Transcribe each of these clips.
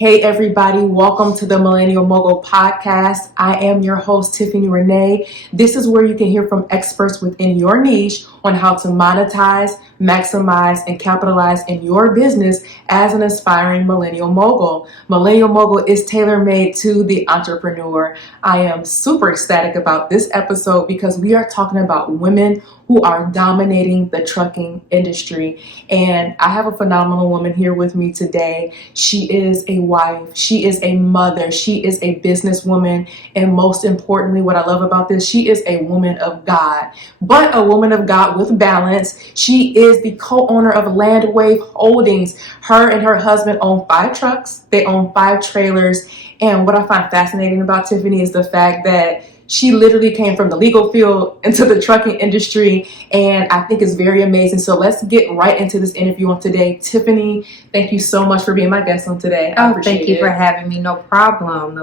Hey everybody, welcome to the Millennial Mogul podcast. I am your host, Tiffany Renee. This is where you can hear from experts within your niche on how to monetize, maximize, and capitalize in your business as an aspiring millennial mogul. Millennial Mogul is tailor-made to the entrepreneur. I am super ecstatic about this episode because we are talking about women who are dominating the trucking industry. And I have a phenomenal woman here with me today. She is a wife, she is a mother, she is a businesswoman, and most importantly, what I love about this, she is a woman of God, but a woman of God with balance. She is the co-owner of Landwave Holdings. Her and her husband own 5 trucks, they own 5 trailers, and what I find fascinating about Tiffany is the fact that she literally came from the legal field into the trucking industry, and I think it's very amazing. So let's get right into this interview on today. Tiffany, thank you so much for being my guest on today. Thank you for having me. No problem.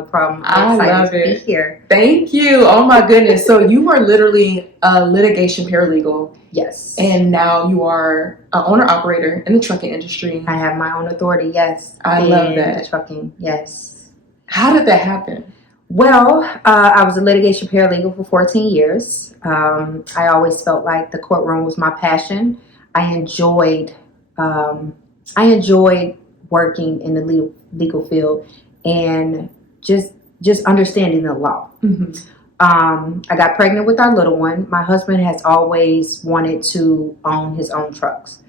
I love it. To be here. Thank you. Oh my goodness. So you were literally a litigation paralegal. Yes. And now you are an owner-operator in the trucking industry. I have my own authority, yes. I love that. Trucking, yes. How did that happen? Well, I was a litigation paralegal for 14 years. I always felt like the courtroom was my passion. I enjoyed working in the legal field and just understanding the law. Mm-hmm. I got pregnant with our little one. My husband has always wanted to own his own trucks.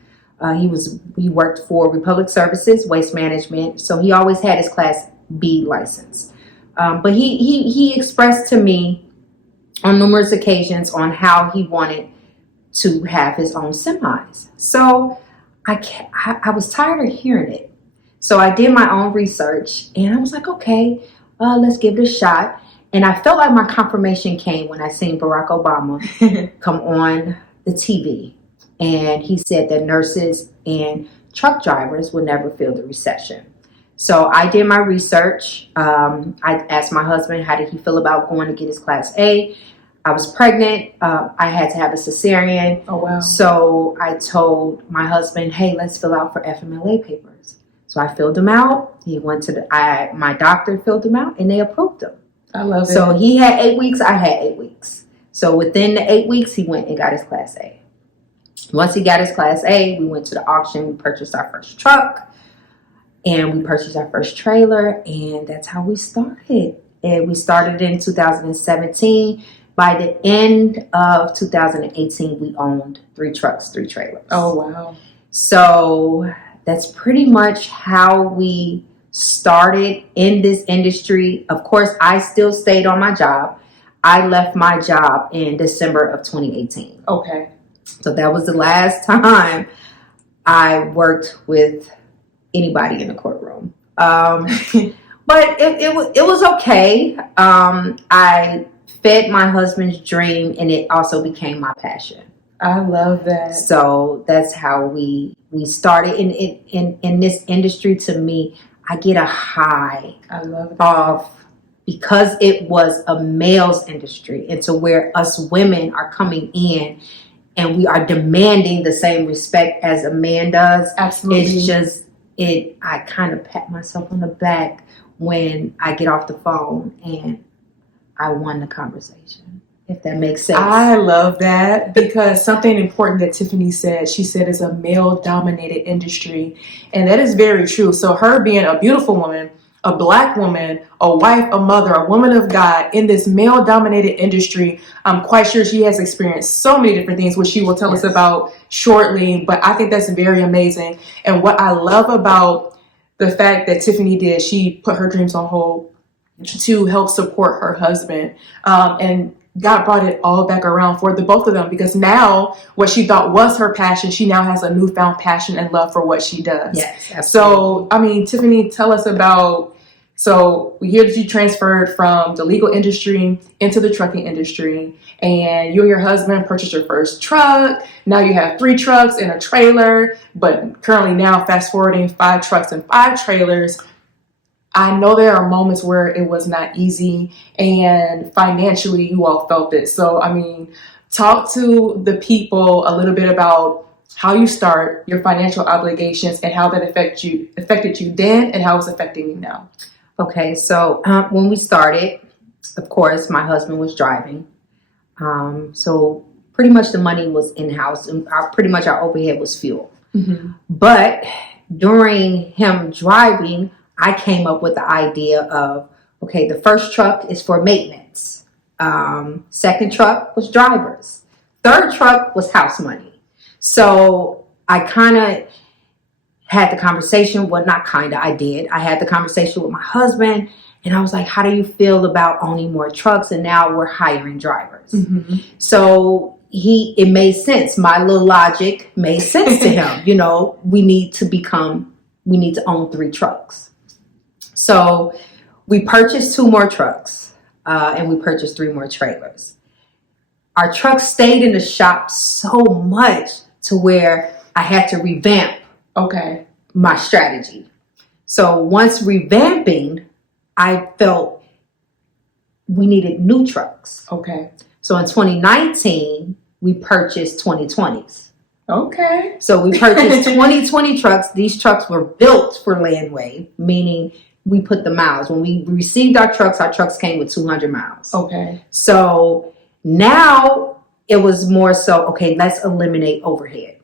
He worked for Republic Services, Waste Management, so he always had his Class B license. But he expressed to me on numerous occasions on how he wanted to have his own semis. So I was tired of hearing it. So I did my own research and I was like, okay, let's give it a shot. And I felt like my confirmation came when I seen Barack Obama come on the TV. And he said that nurses and truck drivers would never feel the recession. So I did my research. I asked my husband, how did he feel about going to get his Class A? I was pregnant. I had to have a cesarean. Oh, wow. So I told my husband, hey, let's fill out for FMLA papers. So I filled them out. He went to my doctor filled them out and they approved them. I love it. So he had 8 weeks. I had 8 weeks. So within the 8 weeks, he went and got his Class A. Once he got his Class A, we went to the auction. We purchased our first truck. And we purchased our first trailer, and that's how we started. And we started in 2017. By the end of 2018, we owned 3 trucks, 3 trailers. Oh, wow. So that's pretty much how we started in this industry. Of course, I still stayed on my job. I left my job in December of 2018. Okay. So that was the last time I worked with anybody in the courtroom. But it was okay. I fed my husband's dream and it also became my passion. I love that. So that's how we started in this industry. To me, I get a high. I love that. Because it was a male's industry and to where us women are coming in and we are demanding the same respect as a man does. Absolutely. It's just I kind of pat myself on the back when I get off the phone and I won the conversation, if that makes sense. I love that because something important that Tiffany said, she said it's a male-dominated industry, and that is very true. So her being a beautiful woman, a Black woman, a wife, a mother, a woman of God in this male-dominated industry, I'm quite sure she has experienced so many different things, which she will tell us about shortly. But I think that's very amazing. And what I love about the fact that Tiffany did, she put her dreams on hold to help support her husband. And God brought it all back around for the both of them, because now what she thought was her passion, she now has a newfound passion and love for what she does. Yes, absolutely. So, I mean, Tiffany, tell us about, so we hear that you transferred from the legal industry into the trucking industry, and you and your husband purchased your first truck. Now you have 3 trucks and a trailer, but currently now fast forwarding 5 trucks and 5 trailers. I know there are moments where it was not easy and financially you all felt it. So, I mean, talk to the people a little bit about how you start, your financial obligations, and how that affected you then and how it's affecting you now. Okay, so when we started, of course, my husband was driving. So pretty much the money was in-house, and pretty much our overhead was fuel. Mm-hmm. But during him driving, I came up with the idea of, okay, the first truck is for maintenance. Second truck was drivers. Third truck was house money. So I kind of had the conversation. Well, not kind of, I did. I had the conversation with my husband, and I was like, how do you feel about owning more trucks? And now we're hiring drivers. Mm-hmm. So it made sense. My little logic made sense to him. You know, we need to own 3 trucks. So we purchased 2 more trucks, and we purchased 3 more trailers. Our trucks stayed in the shop so much to where I had to revamp my strategy. So once revamping, I felt we needed new trucks. Okay. So in 2019, we purchased 2020s. Okay. So we purchased 2020 trucks. These trucks were built for Landwave, meaning we put the miles. When we received our trucks came with 200 miles. Okay. So now it was more so, okay, let's eliminate overhead.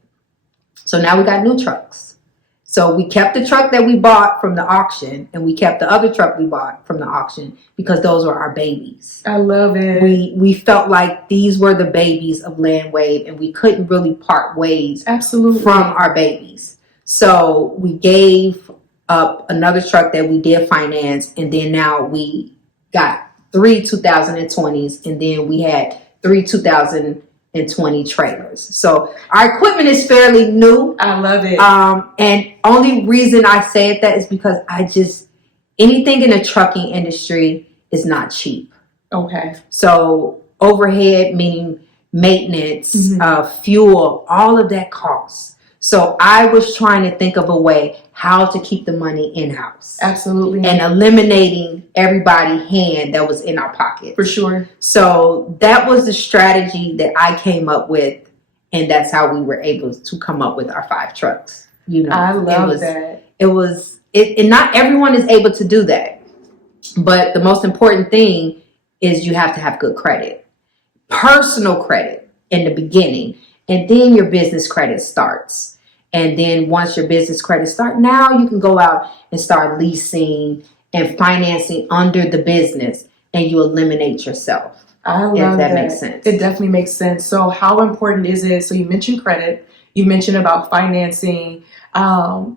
So now we got new trucks. So we kept the truck that we bought from the auction, and we kept the other truck we bought from the auction because those were our babies. I love it. We felt like these were the babies of Landwave, and we couldn't really part ways Absolutely from our babies. So we gave up another truck that we did finance, and then now we got 3 2020s, and then we had 3 2020 trailers. So our equipment is fairly new. I love it. And only reason I said that is because anything in the trucking industry is not cheap. Okay. So overhead, meaning maintenance, Mm-hmm. fuel, all of that costs. So I was trying to think of a way how to keep the money in-house. Absolutely. And eliminating everybody's hand that was in our pocket. For sure. So that was the strategy that I came up with, and that's how we were able to come up with our 5 trucks. You know, I love that. And not everyone is able to do that. But the most important thing is you have to have good credit. Personal credit in the beginning, and then your business credit starts. And then once your business credit starts, now you can go out and start leasing and financing under the business, and you eliminate yourself. I love that. If that makes sense. It definitely makes sense. So how important is it? So you mentioned credit, you mentioned about financing.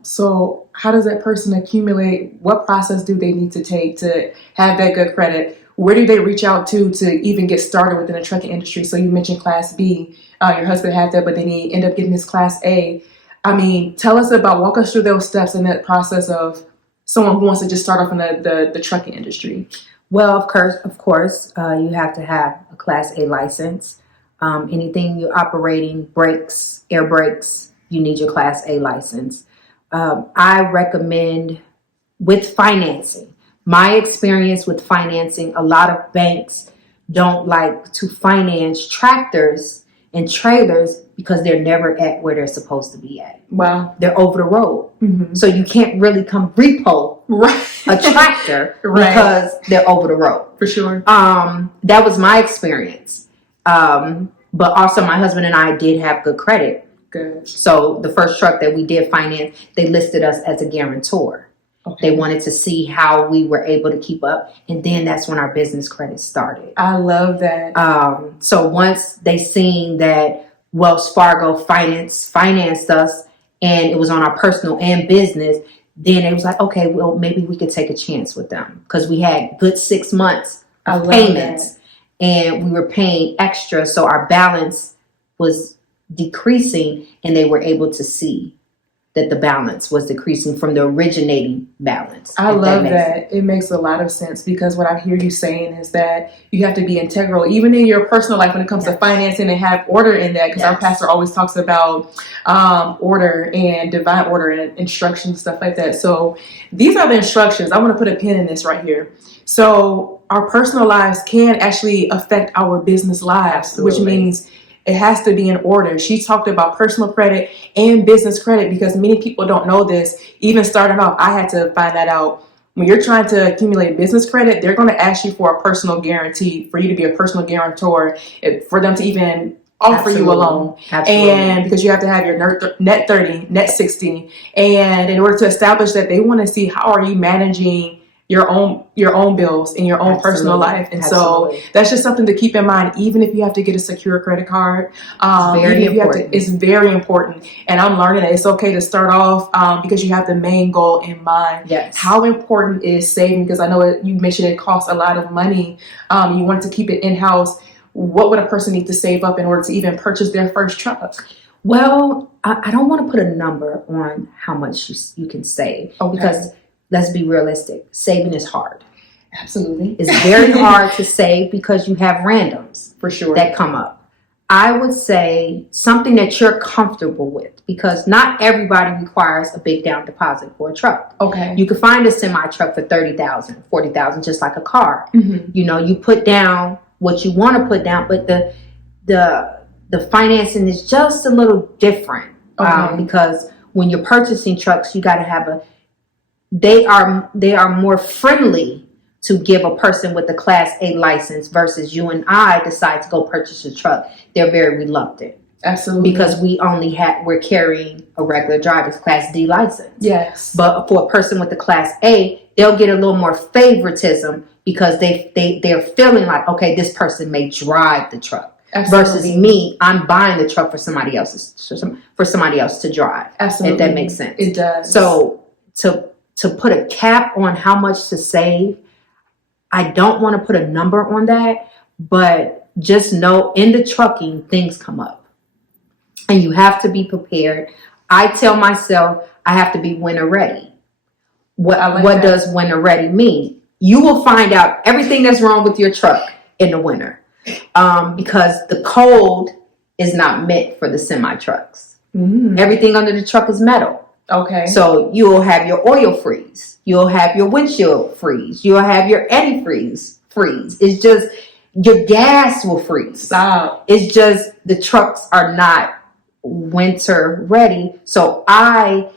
So how does that person accumulate? What process do they need to take to have that good credit? Where do they reach out to even get started within the trucking industry? So you mentioned Class B. Your husband had that, but then he ended up getting his Class A. I mean, walk us through those steps in that process of someone who wants to just start off in the trucking industry. Well, of course, you have to have a Class A license. Anything you're operating, brakes, air brakes, you need your Class A license. I recommend with financing. My experience with financing, a lot of banks don't like to finance tractors and trailers because they're never at where they're supposed to be at. Wow. They're over the road. Mm-hmm. So you can't really come repo a tractor because they're over the road. For sure. That was my experience. But also my husband and I did have good credit. Good. So the first truck that we did finance, they listed us as a guarantor. Okay. They wanted to see how we were able to keep up. And then that's when our business credit started. I love that. So once they seen that Wells Fargo financed us, and it was on our personal and business, then it was like, okay, well, maybe we could take a chance with them. Because we had good 6 months of payments. And we were paying extra. So our balance was decreasing, and they were able to see that the balance was decreasing from the originating balance. I love that. It makes a lot of sense, because what I hear you saying is that you have to be integral, even in your personal life when it comes to financing, and have order in that, because our pastor always talks about order and divine order and instructions, stuff like that. So these are the instructions. I want to put a pin in this right here. So our personal lives can actually affect our business lives. Absolutely. Which means it has to be in order. She talked about personal credit and business credit because many people don't know this. Even starting off, I had to find that out. When you're trying to accumulate business credit, they're going to ask you for a personal guarantee, for you to be a personal guarantor, for them to even offer you a loan. Absolutely. And because you have to have your net 30, net 60. And in order to establish that, they want to see how are you managing your own bills in your own personal life. And so that's just something to keep in mind, even if you have to get a secure credit card. It's very important. And I'm learning that it's okay to start off because you have the main goal in mind. Yes. How important is saving? Because I know you mentioned it costs a lot of money. You want to keep it in-house. What would a person need to save up in order to even purchase their first truck? Well, I don't want to put a number on how much you can save. Okay. Because let's be realistic. Saving is hard. Absolutely. It's very hard to save because you have randoms for sure that come up. I would say something that you're comfortable with because not everybody requires a big down deposit for a truck. Okay. You could find a semi truck for $30,000, $40,000, just like a car. Mm-hmm. You know, you put down what you want to put down, but the financing is just a little different. Okay. Because when you're purchasing trucks, you got to have they are more friendly to give a person with a Class A license versus you and I decide to go purchase a truck. They're very reluctant. Absolutely. Because we're carrying a regular driver's Class D license. Yes. But for a person with the Class A, they'll get a little more favoritism because they're feeling like, okay, this person may drive the truck. Absolutely. Versus me, I'm buying the truck for somebody else to drive. Absolutely. If that makes sense. It does. So to put a cap on how much to save, I don't want to put a number on that, but just know in the trucking, things come up. And you have to be prepared. I tell myself I have to be winter ready. What does winter ready mean? You will find out everything that's wrong with your truck in the winter because the cold is not meant for the semi trucks. Mm. Everything under the truck is metal. Okay. So you'll have your oil freeze. You'll have your windshield freeze. You'll have your antifreeze freeze. It's just your gas will freeze. Stop. It's just the trucks are not winter ready. So I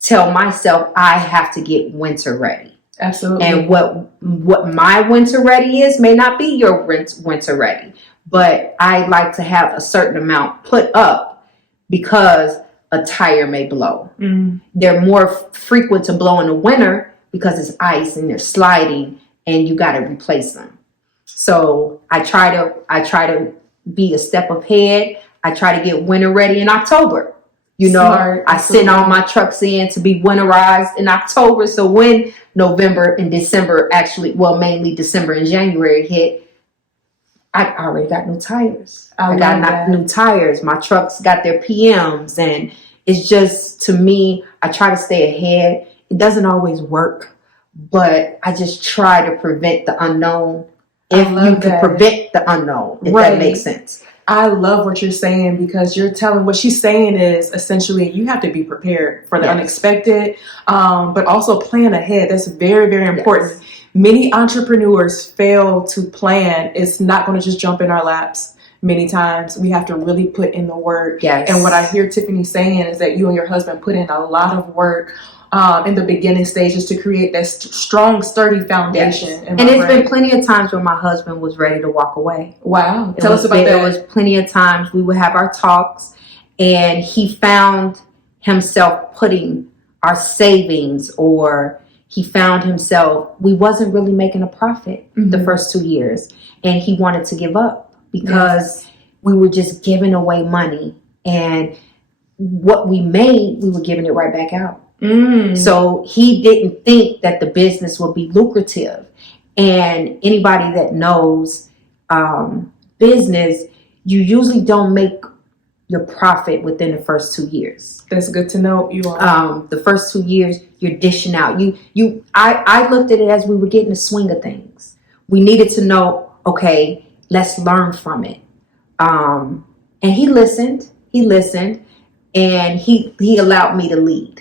tell myself I have to get winter ready. Absolutely. And what my winter ready is may not be your winter ready, but I like to have a certain amount put up because a tire may blow. Mm. They're more frequent to blow in the winter because it's ice and they're sliding and you got to replace them. So I try to be a step ahead. I try to get winter ready in October. You know, Smart. I send all my trucks in to be winterized in October. So when November and December mainly December and January hit, I already got new tires. I got new tires. My trucks got their PMs. And it's just, to me, I try to stay ahead. It doesn't always work, but I just try to prevent the unknown. If you can prevent the unknown, if that makes sense. I love what you're saying because what she's saying is essentially you have to be prepared for the unexpected, but also plan ahead. That's very, very important. Yes. Many entrepreneurs fail to plan. It's not going to just jump in our laps. Many times we have to really put in the work. Yes. And what I hear Tiffany saying is that you and your husband put in a lot of work in the beginning stages to create that strong, sturdy foundation. Yes. And it's been plenty of times when my husband was ready to walk away. Wow. Tell us about that. There was plenty of times we would have our talks and he found himself putting our savings, or he found himself, we wasn't really making a profit the first 2 years. And he wanted to give up because we were just giving away money. And what we made, we were giving it right back out. Mm. So he didn't think that the business would be lucrative. And anybody that knows business, you usually don't make your profit within the first 2 years. That's good to know. You are. The first 2 years, you're dishing out. I looked at it as we were getting the swing of things. We needed to know, okay, let's learn from it. And he listened, and he allowed me to lead.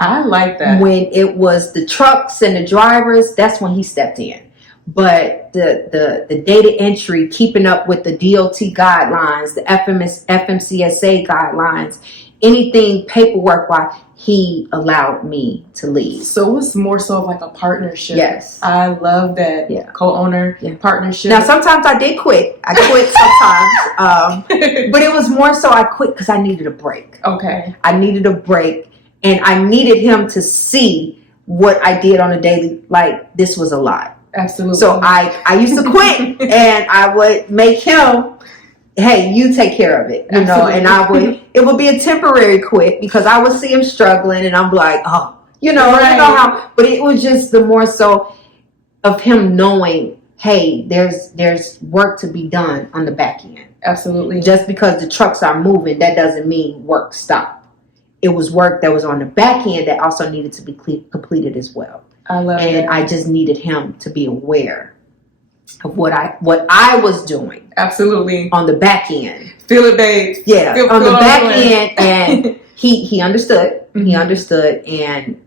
I like that. When it was the trucks and the drivers, that's when he stepped in. but the data entry, keeping up with the DOT guidelines, the FMCSA guidelines, anything paperwork wise, he allowed me to lead. So it was more so of like a partnership. Yes. I love that. Yeah. Co-owner partnership. Now, sometimes I did quit. I quit sometimes. But it was more so I quit because I needed a break. Okay. I needed a break. And I needed him to see what I did on a daily, like this was a lot. Absolutely. So I used to quit and I would make him, hey, you take care of it, you know, and it would be a temporary quit because I would see him struggling and I'm like, oh, you know how, but it was just the more so of him knowing, hey, there's work to be done on the back end. Absolutely. Just because the trucks are moving, that doesn't mean work stopped. It was work that was on the back end that also needed to be completed as well. I love it. And I just needed him to be aware of what I was doing. Absolutely. On the back end. Feel it, babe. Yeah. On the back end, and he understood. Mm-hmm. He understood, and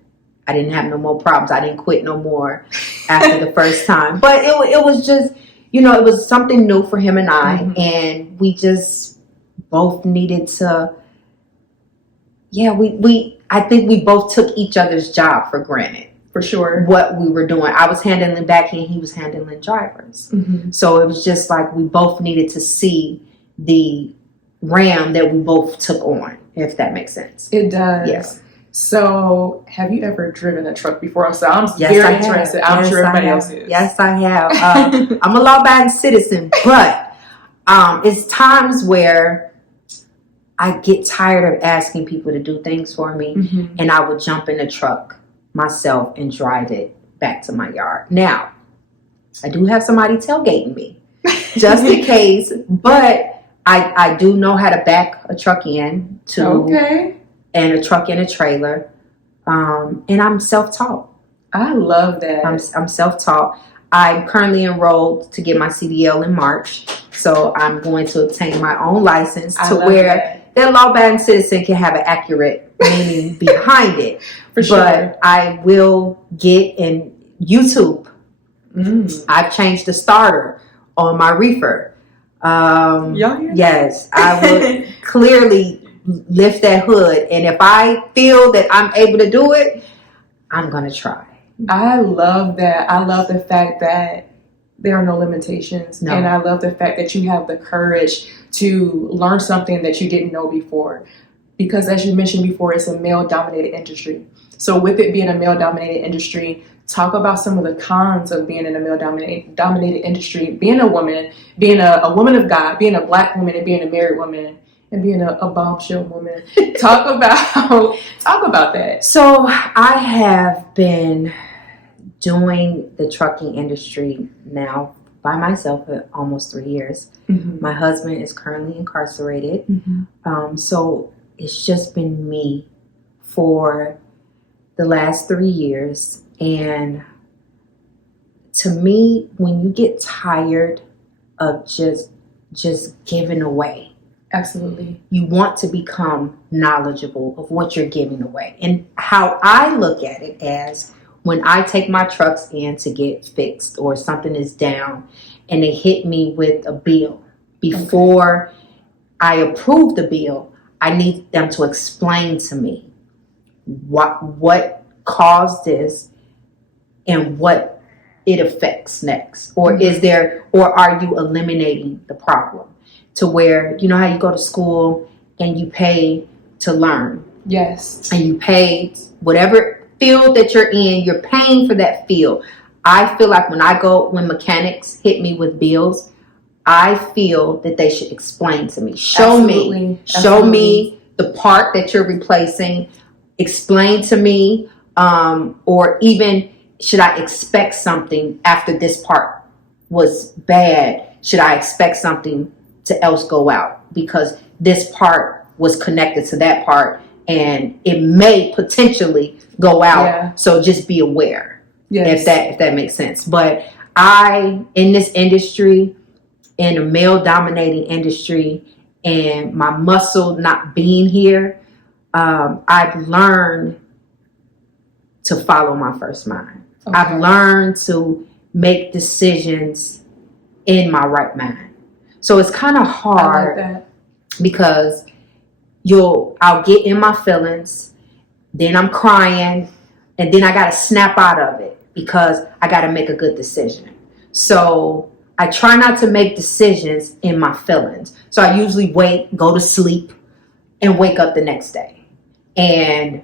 I didn't have no more problems. I didn't quit no more after the first time. But it was just, you know, it was something new for him and I, mm-hmm. and we just both needed to. Yeah, I think we both took each other's job for granted. For sure. What we were doing. I was handling back end, he was handling drivers. Mm-hmm. So it was just like we both needed to see the ram that we both took on, if that makes sense. It does. Yeah. So have you ever driven a truck before? So I'm yes, very interested. I'm sure everybody else is. Yes, I have. I'm a law-abiding citizen, but it's times where I get tired of asking people to do things for me, mm-hmm. and I would jump in the truck myself and drive it back to my yard. Now, I do have somebody tailgating me just in case, but I do know how to back a truck in and a truck in a trailer. And I'm self-taught. I love that. I'm self-taught. I'm currently enrolled to get my CDL in March. So I'm going to obtain my own license to where that law-abiding citizen can have an accurate meaning behind it. For sure. But I will get in YouTube. I've changed the starter on my reefer. Yes, I will clearly lift that hood. And if I feel that I'm able to do it, I'm going to try. I love that. I love the fact that there are no limitations. No. And I love the fact that you have the courage to learn something that you didn't know before. Because as you mentioned before, it's a male-dominated industry. So with it being a male-dominated industry, talk about some of the cons of being in a male-dominated industry, being a woman, being a woman of God, being a Black woman, and being a married woman, and being a bombshell woman. Talk about that. So I have been doing the trucking industry now by myself for almost 3 years. Mm-hmm. My husband is currently incarcerated. Mm-hmm. So it's just been me for the last 3 years. And to me, when you get tired of just giving away, absolutely, you want to become knowledgeable of what you're giving away. And how I look at it as when I take my trucks in to get fixed or something is down and they hit me with a bill before I approve the bill, I need them to explain to me what caused this and what it affects next. Or are you eliminating the problem? To where, you know how you go to school and you pay to learn. Yes. And you pay whatever field that you're in, you're paying for that field. I feel like when mechanics hit me with bills, I feel that they should explain to me. Show me the part that you're replacing. Explain to me, or even should I expect something after this part was bad? Should I expect something to else go out because this part was connected to that part and it may potentially go out. Yeah. So just be aware. Yes. If that makes sense. But in this industry, in a male dominating industry, and my muscle not being here, I've learned to follow my first mind. Okay. I've learned to make decisions in my right mind. So it's kind of hard because I'll get in my feelings, then I'm crying, and then I got to snap out of it because I got to make a good decision. So I try not to make decisions in my feelings. So I usually wait, go to sleep, and wake up the next day and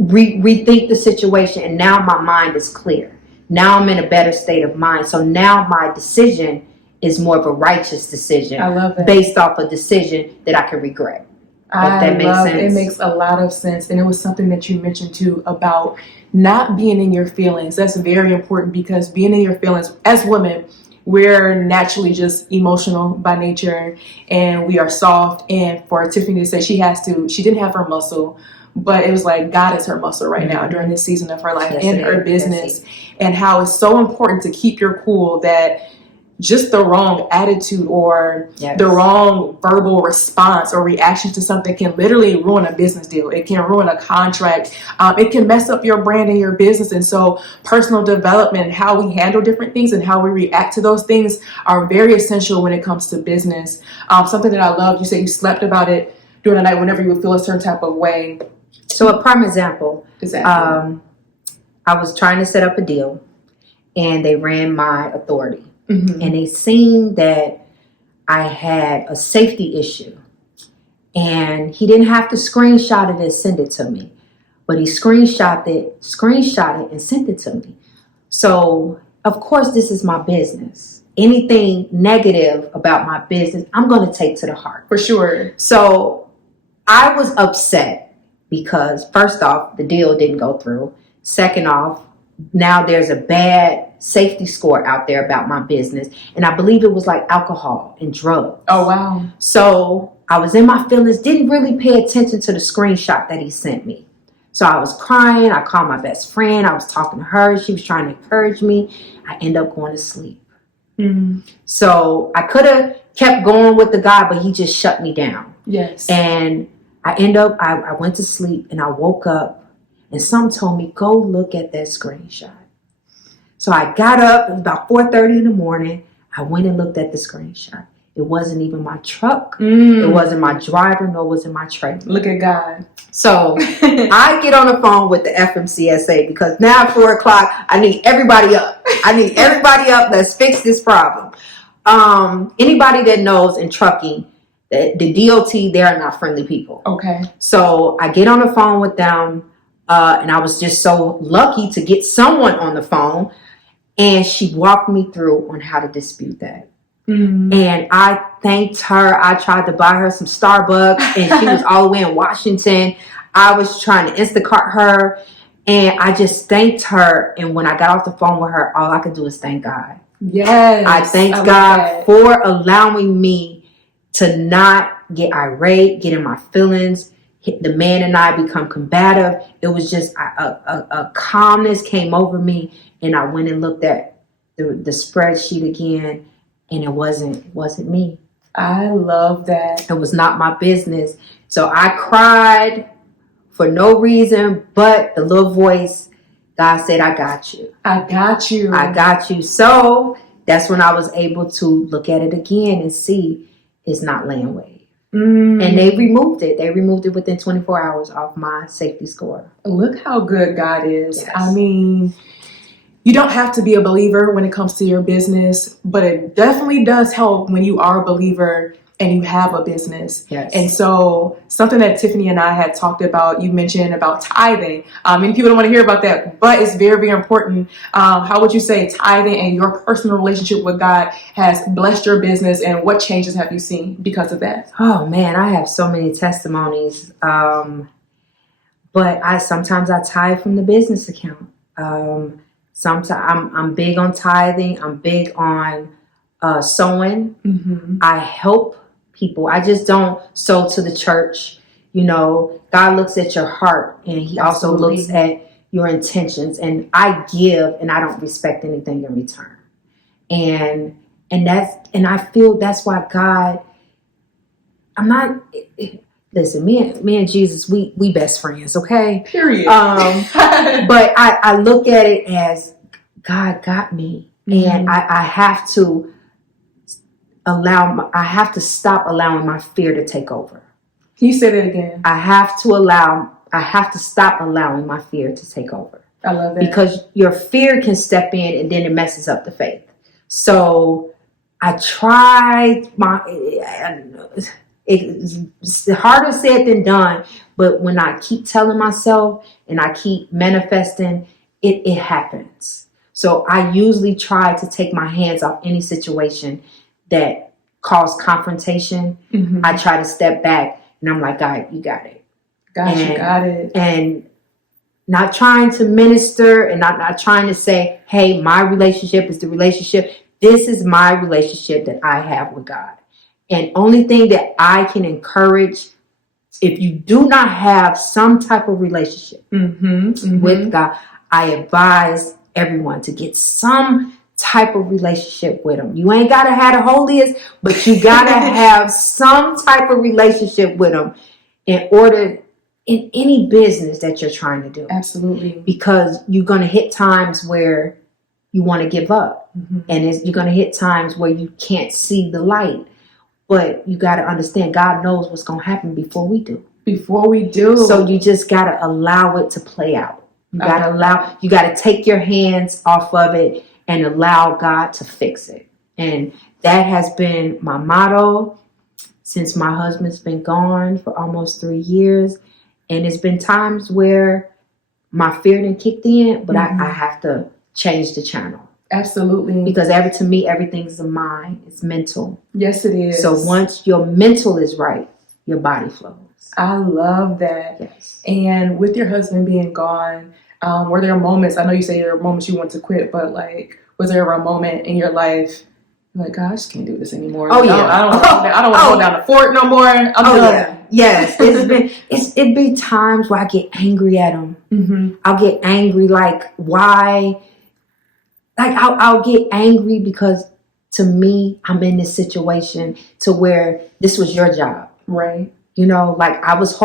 rethink the situation. And now my mind is clear. Now I'm in a better state of mind. So now my decision is more of a righteous decision. I love that. Based off a decision that I can regret. That makes sense. It makes a lot of sense. And it was something that you mentioned too about not being in your feelings. That's very important because being in your feelings, as women, we're naturally just emotional by nature and we are soft. And for Tiffany to say she didn't have her muscle, but it was like God is her muscle right now during this season of her life and her business, and how it's so important to keep your cool that just the wrong attitude or the wrong verbal response or reaction to something can literally ruin a business deal. It can ruin a contract. It can mess up your brand and your business. And so personal development, how we handle different things and how we react to those things are very essential when it comes to business. Something that I love, you said you slept about it during the night whenever you would feel a certain type of way. So a prime example, I was trying to set up a deal and they ran my authority. Mm-hmm. And they seen that I had a safety issue. And he didn't have to screenshot it and send it to me. But he screenshot it and sent it to me. So, of course, this is my business. Anything negative about my business, I'm going to take to the heart. For sure. So, I was upset because, first off, the deal didn't go through. Second off, now there's a bad safety score out there about my business. And I believe it was like alcohol and drugs. Oh, wow. So I was in my feelings, didn't really pay attention to the screenshot that he sent me. So I was crying. I called my best friend. I was talking to her. She was trying to encourage me. I ended up going to sleep. Mm-hmm. So I could have kept going with the guy, but he just shut me down. Yes. And I went to sleep and I woke up. And some told me, go look at that screenshot. So I got up, it was about 4:30 in the morning. I went and looked at the screenshot. It wasn't even my truck. It wasn't my driver, nor was it my trailer. Look at God. So I get on the phone with the FMCSA because now at 4 o'clock, I need everybody up. Let's fix this problem. Anybody that knows in trucking, the DOT, they are not friendly people. Okay. So I get on the phone with them. And I was just so lucky to get someone on the phone. And she walked me through on how to dispute that. Mm-hmm. And I thanked her. I tried to buy her some Starbucks. And she was all the way in Washington. I was trying to Instacart her. And I just thanked her. And when I got off the phone with her, all I could do is thank God. Yes. I thanked God for allowing me to not get irate, get in my feelings. The man and I become combative. It was just a calmness came over me, and I went and looked at the spreadsheet again, and it wasn't me. I love that. It was not my business. So I cried for no reason, but the little voice, God said, I got you. I got you. I got you. So that's when I was able to look at it again and see it's not Landwave. And they removed it. They removed it within 24 hours off my safety score. Look how good God is. Yes. I mean, you don't have to be a believer when it comes to your business, but it definitely does help when you are a believer and you have a business. Yes. And so something that Tiffany and I had talked about, you mentioned about tithing. Many people don't want to hear about that, but it's very, very important. How would you say tithing and your personal relationship with God has blessed your business, and what changes have you seen because of that? Oh man, I have so many testimonies. But sometimes I tithe from the business account. Sometimes I'm big on tithing. I'm big on sowing. Mm-hmm. I help people. I just don't sow to the church. You know, God looks at your heart, and he also looks at your intentions. And I give, and I don't expect anything in return. And I feel that's why God, listen, me and Jesus, we best friends, okay? Period. But I look at it as God got me. And I have to I have to stop allowing my fear to take over. Can you say that again? I have to stop allowing my fear to take over. I love that. Because your fear can step in and then it messes up the faith. So I tried it's harder said than done, but when I keep telling myself and I keep manifesting, it happens. So I usually try to take my hands off any situation that cause confrontation. I try to step back and I'm like, God, you got it. You got it. And not trying to minister and not trying to say, hey, my relationship is the relationship. This is my relationship that I have with God. And only thing that I can encourage, if you do not have some type of relationship with God, I advise everyone to get some type of relationship with Him. You ain't got to have the holiest, but you got to have some type of relationship with Him in order in any business that you're trying to do. Absolutely. Because you're going to hit times where you want to give up. And you're going to hit times where you can't see the light. But you got to understand, God knows what's going to happen before we do. So you just got to allow it to play out. You got to take your hands off of it and allow God to fix it. And that has been my motto since my husband's been gone for almost 3 years. And it's been times where my fear didn't kicked in, but I have to change the channel. Absolutely. Because to me, everything's a mind. It's mental. Yes, it is. So once your mental is right, your body flows. I love that. Yes. And with your husband being gone, were there moments, I know you say there were moments you want to quit, but like, was there a moment in your life you're like, God, I just can't do this anymore? Oh, like, yeah. I don't want to go down the fort no more. I'm done. Yeah. Yes. It'd be times where I get angry at him. I'll get angry, like, why? Like, I'll get angry because to me, I'm in this situation to where this was your job. Right. You know, like I was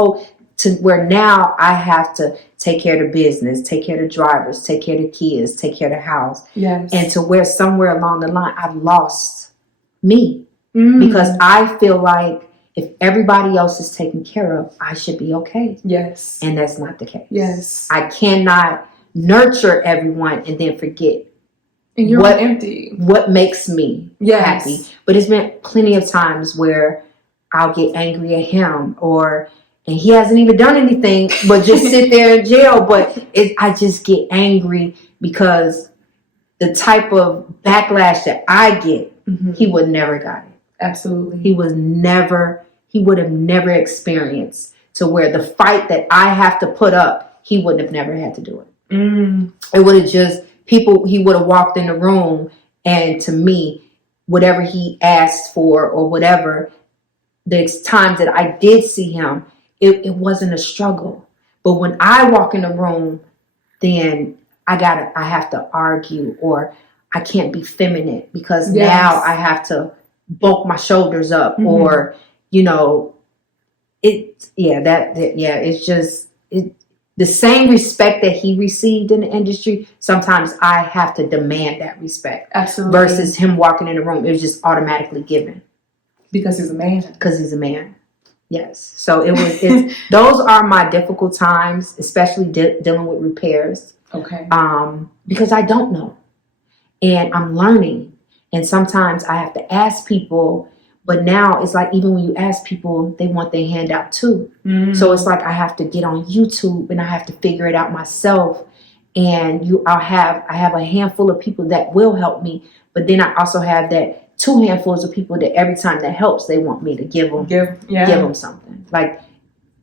to where now I have to take care of the business, take care of the drivers, take care of the kids, take care of the house. Yes. And to where somewhere along the line, I've lost me because I feel like if everybody else is taken care of, I should be okay. Yes. And that's not the case. Yes. I cannot nurture everyone and then forget. And you're empty. What makes me happy. But it's been plenty of times where I'll get angry at him and he hasn't even done anything but just sit there in jail. But I just get angry because the type of backlash that I get, he would never got it. Absolutely. He would have never experienced to where the fight that I have to put up, he wouldn't have never had to do it. It would have just, he would have walked in the room and to me, whatever he asked for or whatever, the times that I did see him, it wasn't a struggle. But when I walk in the room, then I have to argue or I can't be feminine because now I have to bulk my shoulders up or, you know, it's just the same respect that he received in the industry. Sometimes I have to demand that respect. Absolutely. Versus him walking in the room, it was just automatically given. Because he's a man. Because he's a man. Yes. So those are my difficult times, especially dealing with repairs. Okay. Because I don't know. And I'm learning. And sometimes I have to ask people. But now it's like even when you ask people, they want their handout too. So it's like I have to get on YouTube and I have to figure it out myself. And I have a handful of people that will help me. But then I also have that 2 handfuls of people that every time that helps, they want me to give them something. Like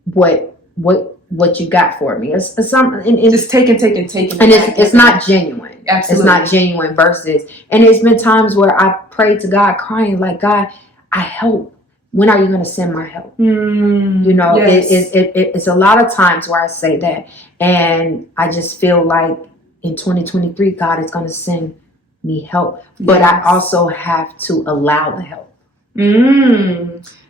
what you got for me. It's something. And just taking. And it's not genuine. Absolutely. It's not genuine versus. And it's been times where I prayed to God crying like, God, I help. When are you going to send my help? You know, it's a lot of times where I say that. And I just feel like in 2023, God is going to send me help. But I also have to allow the help.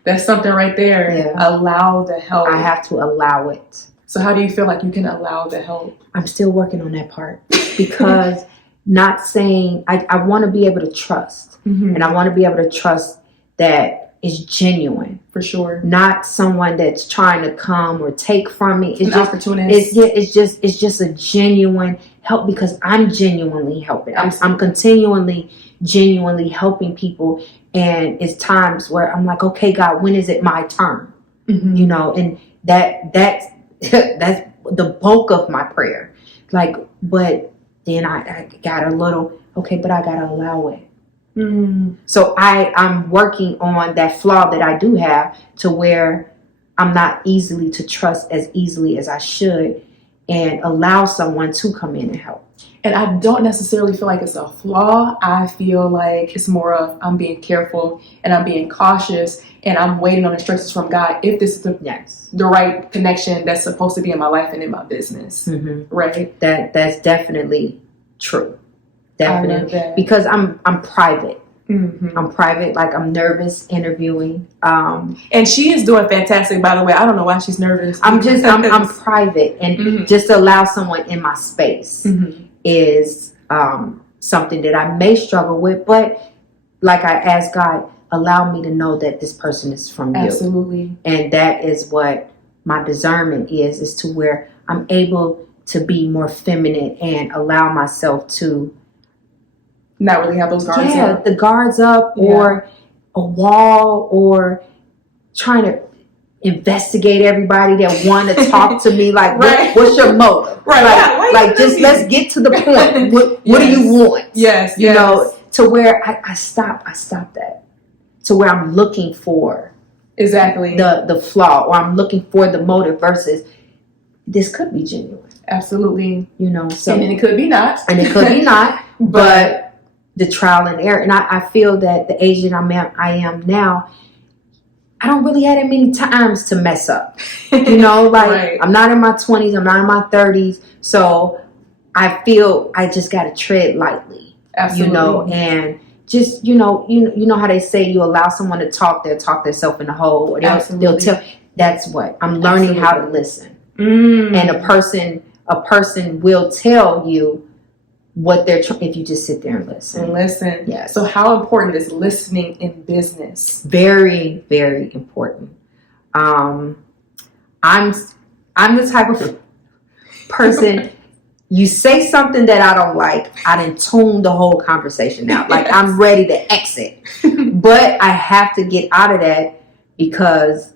That's something right there. Yeah. Allow the help. I have to allow it. So how do you feel like you can allow the help? I'm still working on that part because not saying, I want to be able to trust. And I want to be able to trust that it's genuine. For sure. Not someone that's trying to come or take from me. It's an just opportunist. It's just a genuine help, because I'm genuinely helping. I'm continually genuinely helping people, and it's times where I'm like, okay, God, when is it my turn? You know, and that's the bulk of my prayer. Like, but then I got a little, okay, but I gotta allow it. So I'm working on that flaw that I do have, to where I'm not easily to trust as easily as I should, and allow someone to come in and help. And I don't necessarily feel like it's a flaw. I feel like it's more of, I'm being careful and I'm being cautious, and I'm waiting on instructions from God if this is the right connection that's supposed to be in my life and in my business. Right? That's definitely true. Definitely. Because I'm private. I'm private. Like, I'm nervous interviewing. And she is doing fantastic, by the way. I don't know why she's nervous. I'm private, and just to allow someone in my space is something that I may struggle with. But like, I ask God, allow me to know that this person is from you. Absolutely. And that is what my discernment is to where I'm able to be more feminine and allow myself to not really have those guards up. The guards up, or a wall, or trying to investigate everybody that want to talk to me. Like, what's your motive? Like just let's get to the point. What do you want? Yes. You know, to where I stop that. To where I'm looking for exactly the flaw, or I'm looking for the motive versus this could be genuine. Absolutely. You know, so and it could be not. And it could be not, but the trial and error. And I feel that the age that I am now, I don't really have that many times to mess up. You know, like I'm not in my 20s, I'm not in my 30s. So I feel I just got to tread lightly. Absolutely. You know, and just, you know how they say you allow someone to talk, they'll talk themselves in the hole. Or they'll tell. That's what I'm learning how to listen. And a person will tell you what they're trying, if you just sit there and listen. Yes. So how important is listening in business? Very, very important. I'm the type of person, you say something that I don't like, I done tune the whole conversation out. Like, I'm ready to exit. But I have to get out of that, because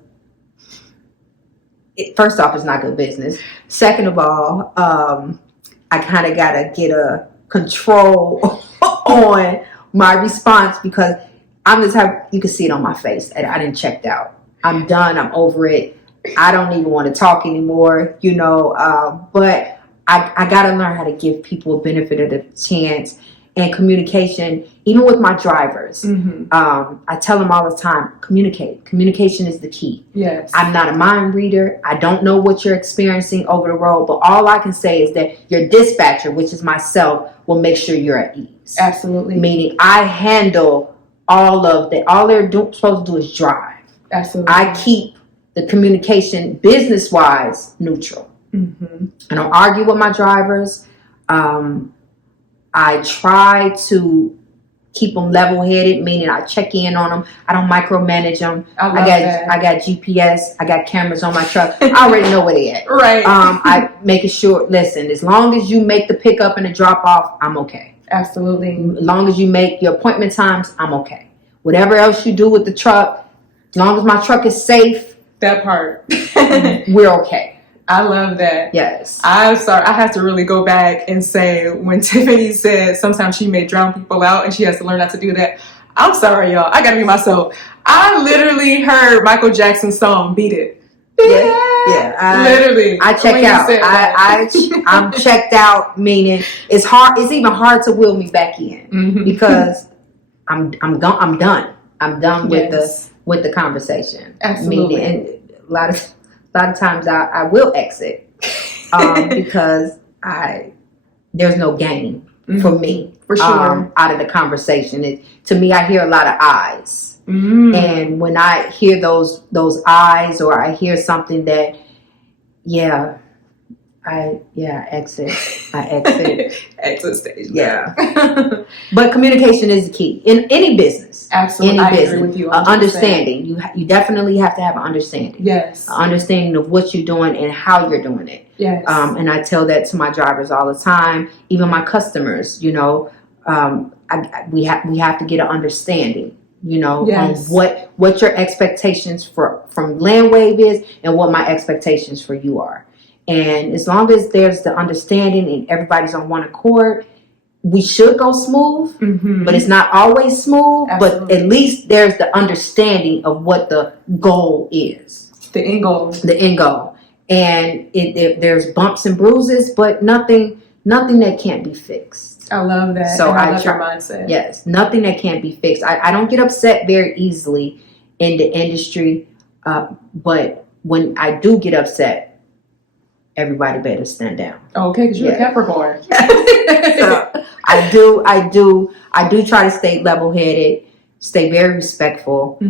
first off, it's not good business. Second of all, I kind of got to get a control on my response, because I'm the type, you can see it on my face, and I didn't checked out. I'm done. I'm over it. I don't even want to talk anymore, you know, but I got to learn how to give people a benefit of the chance. And communication, even with my drivers, I tell them all the time, communicate. Communication is the key. Yes. I'm not a mind reader. I don't know what you're experiencing over the road, but all I can say is that your dispatcher, which is myself, will make sure you're at ease. Absolutely. Meaning I handle all of that. All they're supposed to do is drive. Absolutely. I keep the communication business-wise neutral. I don't argue with my drivers. I try to keep them level-headed, meaning I check in on them. I don't micromanage them. I got GPS. I got cameras on my truck. I already know where they at. Right. I making sure. Listen, as long as you make the pickup and the drop off, I'm okay. Absolutely. As long as you make your appointment times, I'm okay. Whatever else you do with the truck, as long as my truck is safe, that part, we're okay. I love that. Yes. I'm sorry. I have to really go back and say, when Tiffany said sometimes she may drown people out and she has to learn not to do that, I'm sorry, y'all. I gotta be myself. I literally heard Michael Jackson's song, Beat It. Yeah. Literally. I check out. I'm checked out, meaning it's hard. It's even hard to wheel me back in because I'm done. I'm done with the conversation. Absolutely. Meaning, and a lot of times I will exit because there's no gain for me. For sure. Out of the conversation. To me, I hear a lot of eyes. And when I hear those eyes, or I hear something that, I exit. I exit. Exit stage. Yeah. But communication is key in any business. Absolutely. Any I business. agree with you. Understanding. You definitely have to have an understanding. Yes. An understanding of what you're doing and how you're doing it. Yes. And I tell that to my drivers all the time, even my customers, we have to get an understanding, Yes. on what your expectations from Landwave is and what my expectations for you are. And as long as there's the understanding and everybody's on one accord, we should go smooth, but it's not always smooth. Absolutely. But at least there's the understanding of what the goal is. The end goal. The end goal. And there's bumps and bruises, but nothing that can't be fixed. I love that. So I love your mindset. Yes, nothing that can't be fixed. I don't get upset very easily in the industry, but when I do get upset, everybody better stand down. Okay, because you're a Capricorn. So I do try to stay level-headed, stay very respectful.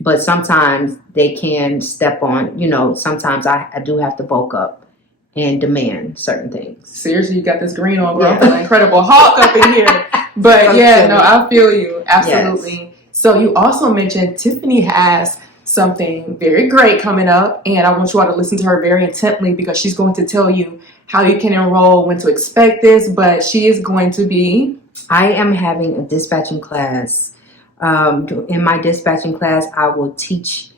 But sometimes they can step on, sometimes I do have to bulk up and demand certain things. Seriously, you got this green on, bro. Yeah. Incredible Hulk up in here. But I feel you. Absolutely. Yes. So you also mentioned Tiffany has something very great coming up, and I want you all to listen to her very intently because she's going to tell you how you can enroll, when to expect this, but she is going to be... I am having a dispatching class. In my dispatching class, I will teach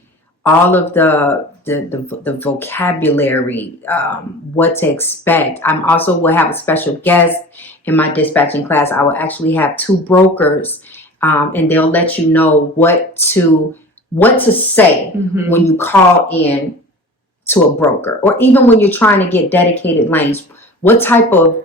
all of the vocabulary, what to expect. I'm also will have a special guest in my dispatching class. I will actually have 2 brokers, and they'll let you know what to say when you call in to a broker, or even when you're trying to get dedicated lanes. What type of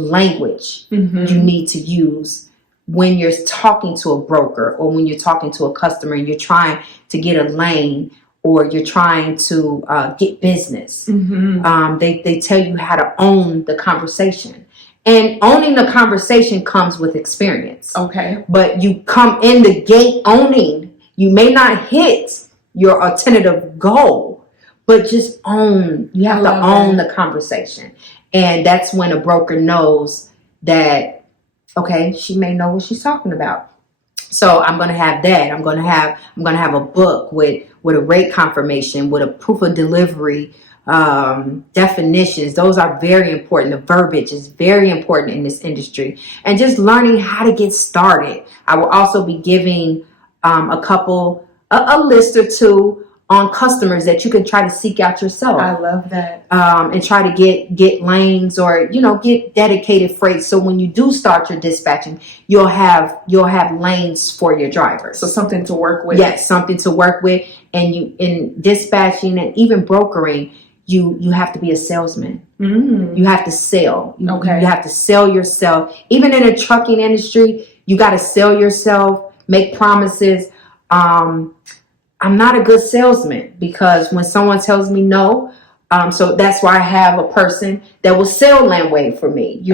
language you need to use when you're talking to a broker, or when you're talking to a customer and you're trying to get a lane, or you're trying to get business. They tell you how to own the conversation. And owning the conversation comes with experience. Okay. But you come in the gate owning. You may not hit your alternative goal, but just own. You have to own the conversation. And that's when a broker knows that, okay, she may know what she's talking about. So I'm going to have that. I'm going to have a book with a rate confirmation, with a proof of delivery, definitions. Those are very important. The verbiage is very important in this industry, and just learning how to get started. I will also be giving a list or 2 on customers that you can try to seek out yourself. I love that. And try to get lanes, or get dedicated freight. So when you do start your dispatching, you'll have lanes for your drivers. So something to work with. Yes, something to work with. And you, in dispatching and even brokering, you have to be a salesman. You have to sell. You have to sell yourself. Even in the trucking industry, you got to sell yourself, make promises. I'm not a good salesman, because when someone tells me no, so that's why I have a person that will sell Landwave for me. Be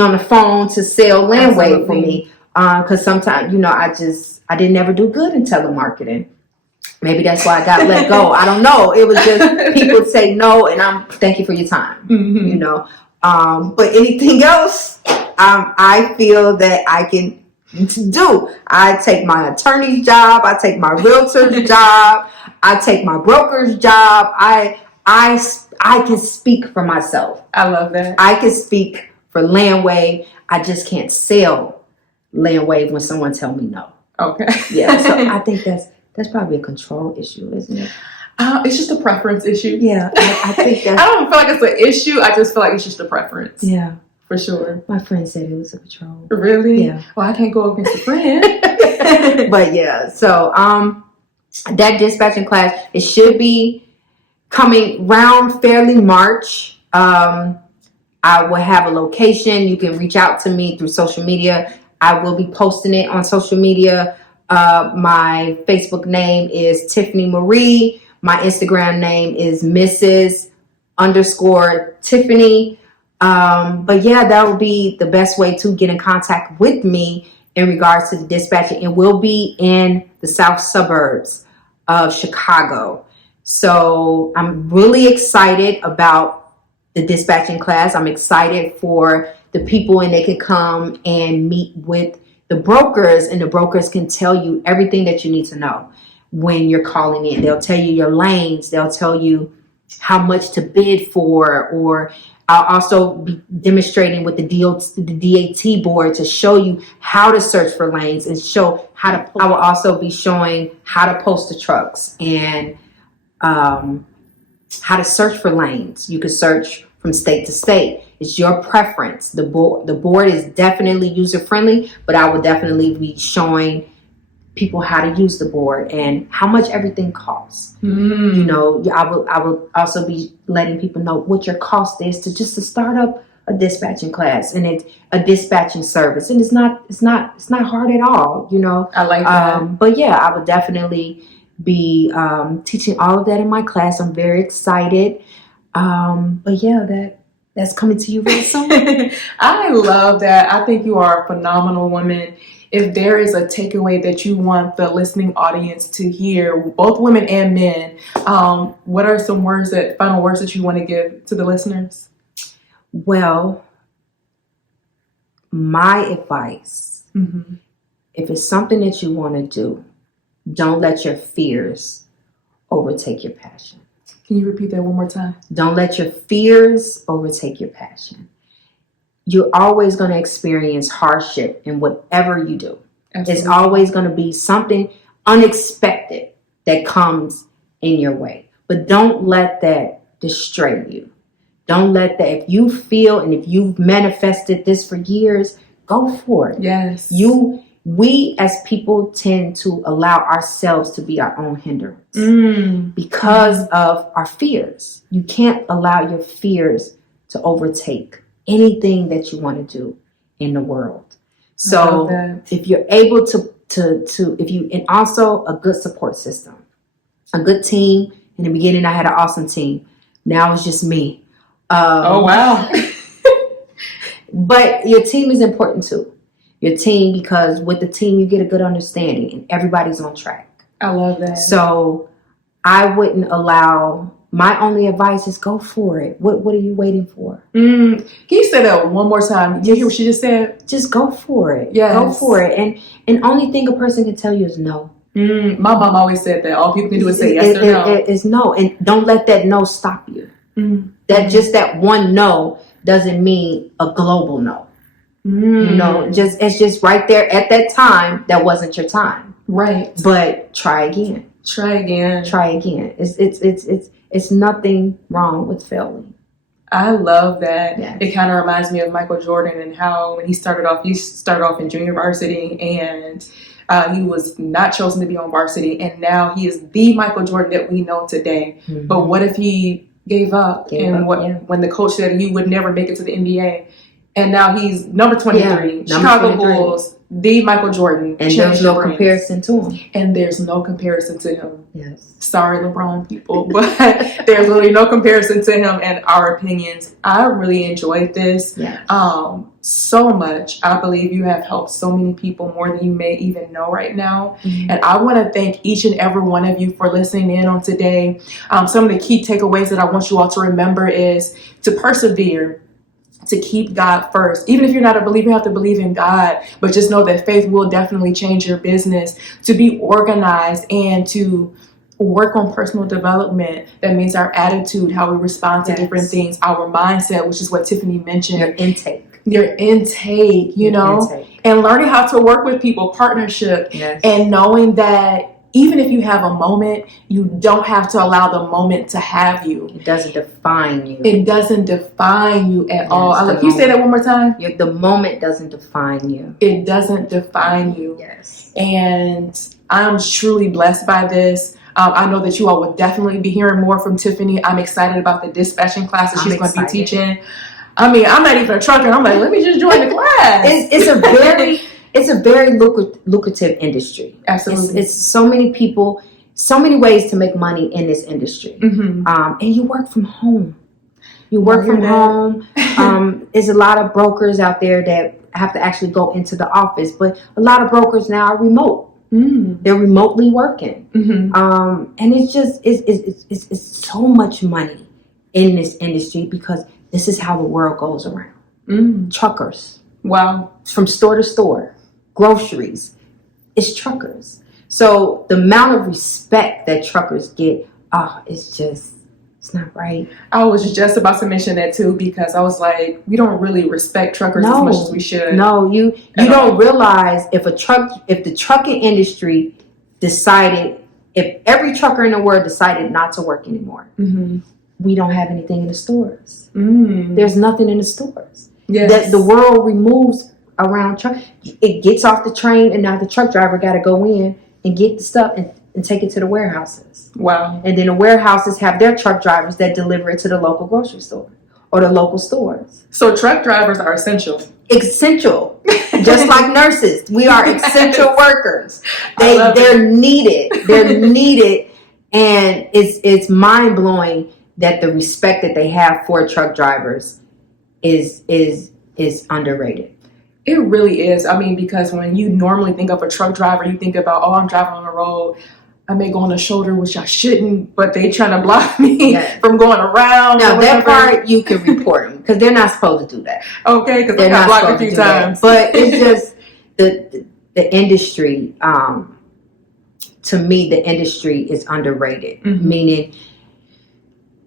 on the phone to sell Landwave for me. Because sometimes, I didn't ever do good in telemarketing. Maybe that's why I got let go. I don't know. It was just people would say no, and thank you for your time. But anything else, I feel that I can do. I take my attorney's job. I take my realtor's job. I take my broker's job. I can speak for myself. I love that. I can speak for Landwave. I just can't sell Landwave when someone tell me no. Okay. Yeah. So I think that's probably a control issue, isn't it? It's just a preference issue. Yeah. I think that's... I don't feel like it's an issue. I just feel like it's just a preference. Yeah. For sure. My friend said it was a control. Really? Yeah. Well, I can't go against a friend. But yeah, so that dispatching class, it should be coming round fairly March. I will have a location. You can reach out to me through social media. I will be posting it on social media. My Facebook name is Tiffany Marie. My Instagram name is Mrs._Tiffany. But yeah, that would be the best way to get in contact with me in regards to the dispatching. It will be in the south suburbs of Chicago. So I'm really excited about the dispatching class. I'm excited for the people, and they can come and meet with the brokers, and the brokers can tell you everything that you need to know when you're calling in. They'll tell you your lanes. They'll tell you how much to bid for, or I'll also be demonstrating with the DAT board to show you how to search for lanes and show how to. I will also be showing how to post the trucks and how to search for lanes. You can search from state to state. It's your preference. The board is definitely user friendly, but I will definitely be showing people how to use the board and how much everything costs. You know, I will also be letting people know what your cost is to start up a dispatching class, and it's a dispatching service, and it's not hard at all. You know, I like that. But yeah, I would definitely be teaching all of that in my class. I'm very excited. But yeah, that's coming to you very soon. I love that. I think you are a phenomenal woman. If there is a takeaway that you want the listening audience to hear, both women and men, what are some final words that you want to give to the listeners? Well, my advice, if it's something that you want to do, don't let your fears overtake your passion. Can you repeat that one more time? Don't let your fears overtake your passion. You're always going to experience hardship in whatever you do. Absolutely. It's always going to be something unexpected that comes in your way. But don't let that distray you. Don't let that, if you feel and if you've manifested this for years, go for it. Yes. We as people tend to allow ourselves to be our own hindrance because of our fears. You can't allow your fears to overtake anything that you want to do in the world. So if you're able and also a good support system, a good team. In the beginning, I had an awesome team. Now it's just me. Oh, wow. But your team is important too. Your team, because with the team, you get a good understanding and everybody's on track. I love that. So I wouldn't allow, my only advice is go for it. What are you waiting for? Can you say that one more time? Did you hear what she just said? Just go for it. Yes. Go for it. And only thing a person can tell you is no. My mom always said that. All people can do is say yes or no. It's no. And don't let that no stop you. Just that one no doesn't mean a global no. You know, it's just right there at that time. That wasn't your time, right? But try again. It's nothing wrong with failing. I love that. Yes. It kind of reminds me of Michael Jordan and how when he started off in junior varsity, and he was not chosen to be on varsity, and now he is the Michael Jordan that we know today. But what if he gave up when the coach said he would never make it to the NBA? And now he's number 23, Chicago Bulls, the Michael Jordan. And there's no comparison to him. And there's no comparison to him. Yes. Sorry, LeBron people, but there's really no comparison to him and our opinions. I really enjoyed this so much. I believe you have helped so many people more than you may even know right now. And I want to thank each and every one of you for listening in on today. Some of the key takeaways that I want you all to remember is to persevere, to keep God first. Even if you're not a believer, you have to believe in God, but just know that faith will definitely change your business. To be organized and to work on personal development. That means our attitude, how we respond to different things, our mindset, which is what Tiffany mentioned. Your intake, you know, and learning how to work with people, partnership, and knowing that even if you have a moment, you don't have to allow the moment to have you. It doesn't define you. It doesn't define you at all. Can you say that one more time? The moment doesn't define you. It doesn't define you. Yes. And I'm truly blessed by this. I know that you all will definitely be hearing more from Tiffany. I'm excited about the dispatching classes she's going to be teaching. I mean, I'm not even a trucker. I'm like, let me just join the class. It's a very lucrative industry. Absolutely. It's so many people, so many ways to make money in this industry. And you work from home. There's a lot of brokers out there that have to actually go into the office, but a lot of brokers now are remote. They're remotely working. And it's just it's so much money in this industry because this is how the world goes around. Truckers. Wow. From store to store, groceries, it's truckers. So the amount of respect that truckers get, it's not right. I was just about to mention that too, because I was like, we don't really respect truckers as much as we should. No, you don't realize if the trucking industry decided, if every trucker in the world decided not to work anymore, we don't have anything in the stores. There's nothing in the stores. Yes. The world removes around truck. It gets off the train, and now the truck driver got to go in and get the stuff and take it to the warehouses. Wow. And then the warehouses have their truck drivers that deliver it to the local grocery store or the local stores. So truck drivers are essential. Essential. Just like nurses. We are essential workers. They're needed. They're needed. And it's mind blowing that the respect that they have for truck drivers is underrated. It really is. I mean, because when you normally think of a truck driver, you think about, I'm driving on the road. I may go on the shoulder, which I shouldn't, but they trying to block me from going around. Now, that part you can report them because they're not supposed to do that. Okay, because they got blocked a few times. But it's just the industry, to me, the industry is underrated. Meaning,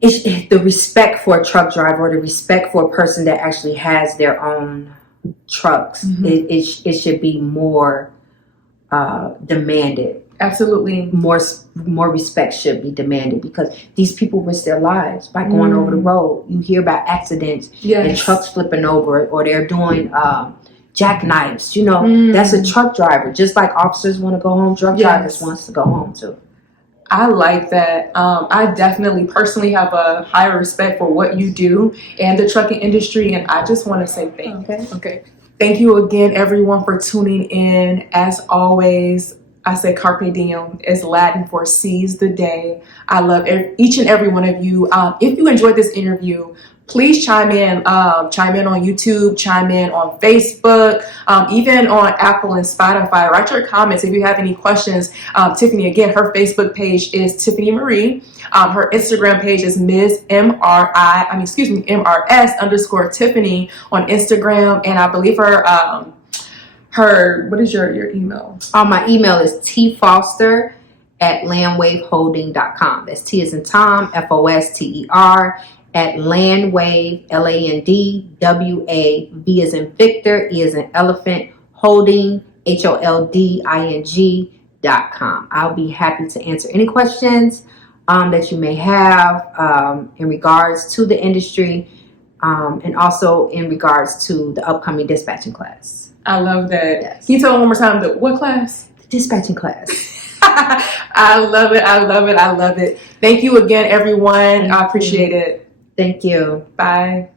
it's the respect for a truck driver or the respect for a person that actually has their own trucks. It should be more demanded. Absolutely. More respect should be demanded because these people risk their lives by going over the road. You hear about accidents and trucks flipping over, or they're doing jackknives. That's a truck driver. Just like officers want to go home, truck drivers wants to go home too. I like that. I definitely personally have a higher respect for what you do and the trucking industry, and I just want to say thank you. Okay. Thank you again, everyone, for tuning in. As always, I say carpe diem is Latin for seize the day. I love each and every one of you. If you enjoyed this interview, please chime in on YouTube, chime in on Facebook, even on Apple and Spotify. Write your comments if you have any questions. Tiffany, again, her Facebook page is Tiffany Marie. Her Instagram page is MRS_Tiffany on Instagram. And I believe what is your email? My email is tfoster@landwaveholding.com. That's T as in Tom, FOSTER at Landwave, LANDWAV as in Victor, E as in Elephant, Holding, HOLDING.com. I'll be happy to answer any questions that you may have in regards to the industry and also in regards to the upcoming dispatching class. I love that. Yes. Can you tell me one more time what class? The dispatching class. I love it. I love it. I love it. Thank you again, everyone. I appreciate it. Thank you. Bye.